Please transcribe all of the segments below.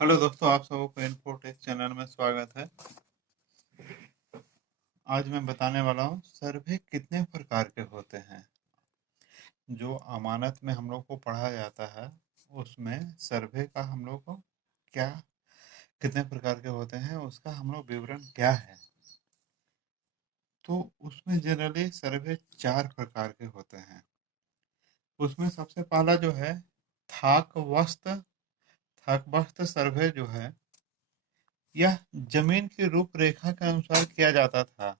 Hello दोस्तों, आप सबको इन्फोटेक चैनल में स्वागत है। आज मैं बताने वाला हूँ सर्वे कितने प्रकार के होते हैं। जो अमानत में हम लोग को पढ़ा जाता है उसमें सर्वे का हम लोग को क्या कितने प्रकार के होते हैं उसका हम लोग विवरण क्या है। तो उसमें जनरली सर्वे 4 प्रकार के होते हैं। उसमें सबसे पहला जो है थाक वस्त थाक वस्त सर्वे जो है यह जमीन की रूपरेखा के अनुसार किया जाता था।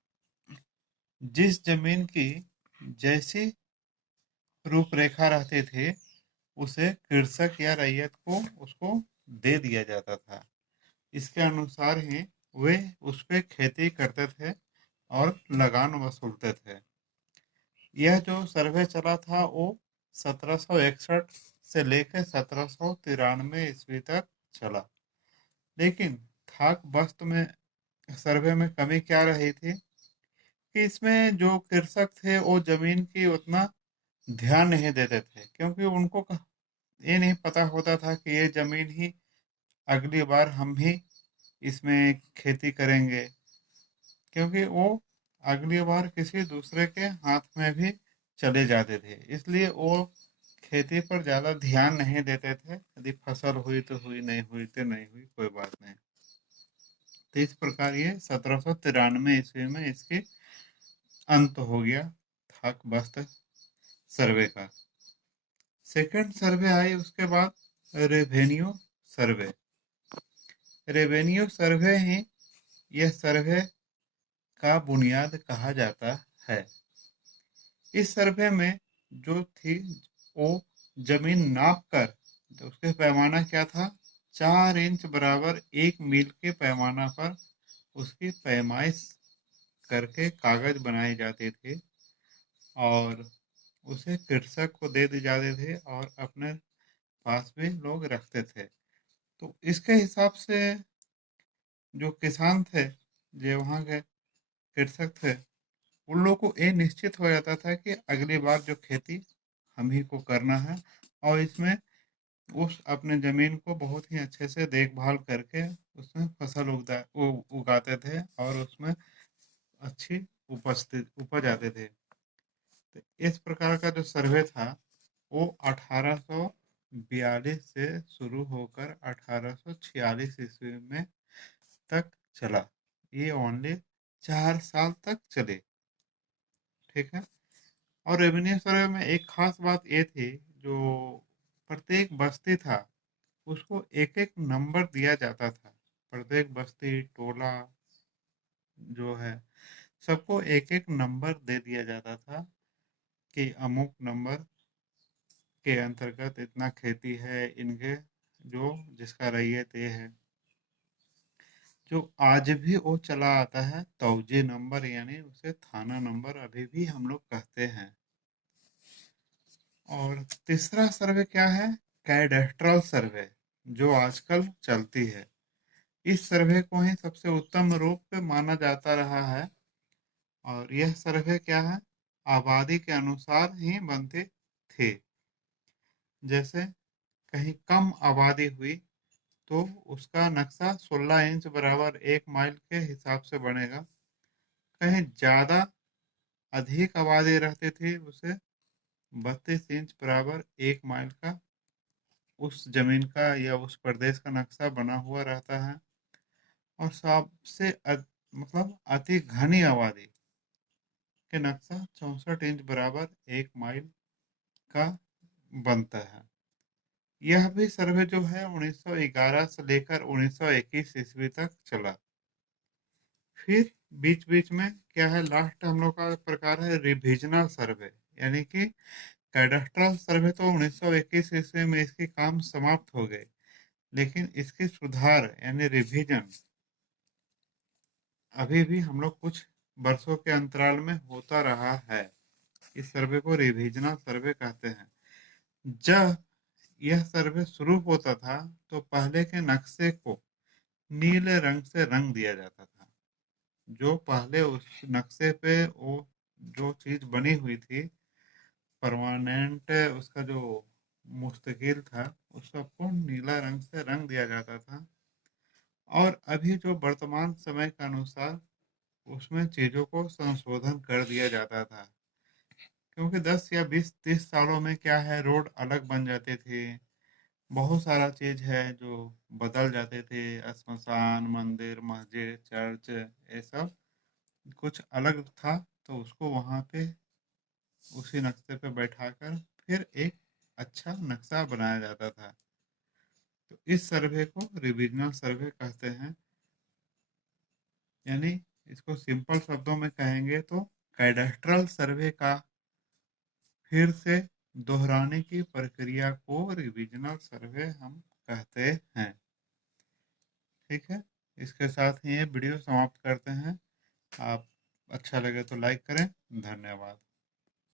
जिस जमीन की जैसी रूपरेखा रहती थी उसे कृषक या रैयत को उसको दे दिया जाता था। इसके अनुसार ही वे उस पे खेती करते थे और लगान वसूलते थे। यह जो सर्वे चला था वो 1761 से लेकर 1793 तक चला। लेकिन थाक बस्त में सर्वे में कमी क्या रही थी कि इसमें जो कृषक थे वो जमीन की उतना ध्यान नहीं देते थे, क्योंकि उनको ये नहीं पता होता था कि ये जमीन ही अगली बार हम ही इसमें खेती करेंगे, क्योंकि वो अगली बार किसी दूसरे के हाथ में भी चले जाते थे। इसलिए वो खेती पर ज़्यादा ध्यान नहीं देते थे। यदि फसल हुई तो हुई, नहीं हुई तो नहीं हुई, कोई बात नहीं। तो इस प्रकार ये 1793 में इसकी अंत हो गया थाक बस्त सर्वे का। सेकंड सर्वे आई उसके बाद रेवेन्यू सर्वे। रेवेन्यू सर्वे ही यह सर्वे का बुनियाद कहा जाता है। इस सर्वे में जो थी वो जमीन नाप कर, तो उसके पैमाना क्या था, 4 इंच बराबर 1 मील के पैमाना पर उसकी पैमाइश करके कागज बनाए जाते थे और उसे कृषक को दे दी जाते थे और अपने पास भी लोग रखते थे। तो इसके हिसाब से जो किसान थे, जो वहाँ के कृषक थे, उन लोगों को ये निश्चित हो जाता था कि अगली बार जो खेती हम ही को करना है और इसमें उस अपने ज़मीन को बहुत ही अच्छे से देखभाल करके उसमें फसल उगाते थे और उसमें अच्छी उपज आते थे। तो इस प्रकार का जो सर्वे था वो 1842 से शुरू होकर 1846 ईस्वी में तक चला। ये ओनली 4 साल तक चले। ठीक है। और रेवेन्यू सर्वे में एक खास बात ये थी, जो प्रत्येक बस्ती था उसको एक एक नंबर दिया जाता था। प्रत्येक बस्ती टोला जो है सबको एक एक नंबर दे दिया जाता था कि अमुक नंबर के अंतर्गत इतना खेती है इनके, जो जिसका रैयत ये है। जो आज भी वो चला आता है तौजी नंबर, यानी उसे थाना नंबर अभी भी हम लोग कहते हैं। और तीसरा सर्वे क्या है, कैडेस्ट्रल सर्वे, जो आजकल चलती है। इस सर्वे को ही सबसे उत्तम रूप माना जाता रहा है। और यह सर्वे क्या है, आबादी के अनुसार ही बनते थे। जैसे कहीं कम आबादी हुई तो उसका नक्शा 16 इंच बराबर 1 माइल के हिसाब से बनेगा। कहीं ज़्यादा अधिक आबादी रहती थी उसे 32 इंच बराबर 1 माइल का उस जमीन का या उस प्रदेश का नक्शा बना हुआ रहता है। और सबसे मतलब अति घनी आबादी के नक्शा 64 इंच बराबर 1 माइल का बनता है। यह भी सर्वे जो है 1911 से लेकर 1921 ईस्वी तक चला। फिर बीच बीच में क्या है, लास्ट हम लोग का प्रकार है रिविजनल सर्वे, यानी कि कैडेस्ट्रल सर्वे तो 1921 ईस्वी में इसके काम समाप्त हो गए, लेकिन इसकी सुधार यानी रिवीजन अभी भी हम लोग कुछ वर्षों के अंतराल में होता रहा है। इस सर्वे को रिविजनल सर्वे कहते हैं। जब यह सर्वे शुरू होता था तो पहले के नक्शे को नीले रंग से रंग दिया जाता था। जो पहले उस नक्शे पे वो जो चीज बनी हुई थी, परमानेंट उसका जो मुस्तकिल था, उस सबको नीला रंग से रंग दिया जाता था। और अभी जो वर्तमान समय के अनुसार उसमें चीज़ों को संशोधन कर दिया जाता था, क्योंकि 10 या 20-30 सालों में क्या है, रोड अलग बन जाते थे, बहुत सारा चीज़ है जो बदल जाते थे, श्मशान, मंदिर, मस्जिद, चर्च, ये सब कुछ अलग था, तो उसको वहाँ पे उसी नक्शे पे बैठाकर फिर एक अच्छा नक्शा बनाया जाता था। तो इस सर्वे को रिविजनल सर्वे कहते हैं। यानी इसको सिंपल शब्दों में कहेंगे तो कैडेस्ट्रल सर्वे का फिर से दोहराने की प्रक्रिया को रिविजनल सर्वे हम कहते हैं। ठीक है, इसके साथ ही ये वीडियो समाप्त करते हैं। आप अच्छा लगे तो लाइक करें। धन्यवाद।